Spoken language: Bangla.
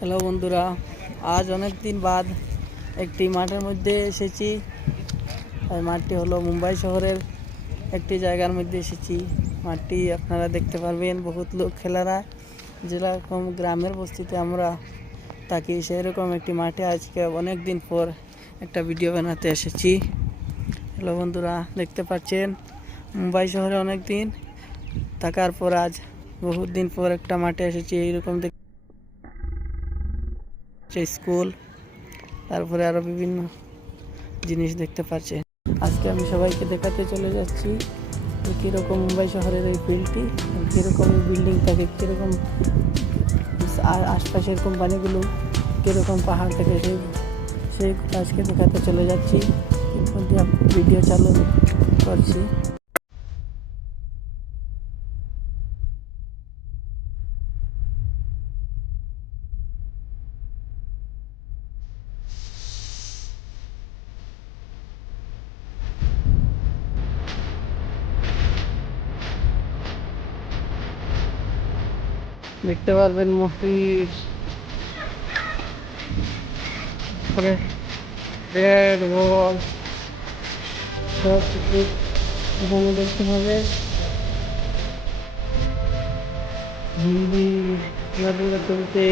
হ্যালো বন্ধুরা, আজ অনেক দিন বাদ একটি মাঠের মধ্যে এসেছি। আর মাঠটি হলো মুম্বাই শহরের একটি জায়গার মধ্যে এসেছি। মাঠটি আপনারা দেখতে পারবেন, বহুত লোক খেলারা যেরকম গ্রামের বস্তিতে আমরা থাকি সেরকম একটি মাঠে আজকে অনেক দিন পর একটা ভিডিও বানাতে এসেছি। হ্যালো বন্ধুরা, দেখতে পাচ্ছেন মুম্বাই শহরে অনেক দিন থাকার পর আজ বহুত দিন পর একটা মাঠে এসেছি। এইরকম স্কুল, তারপরে আরো বিভিন্ন জিনিস দেখতে পাচ্ছেন। আজকে আমি সবাইকে দেখাতে চলে যাচ্ছি কিরকম মুম্বাই শহরের এই ফিল্ডটি, কিরকম বিল্ডিং থাকে, কিরকম আশপাশের কোম্পানিগুলো, কিরকম পাহাড় থেকে সেই আজকে দেখাতে চলে যাচ্ছি। ভিডিও চালু করছি। দেখতে পারবেন মসজিদ, রেড ওয়াল, সব কিছু এখানে দেখতে হবে। হিন্দি নদীতে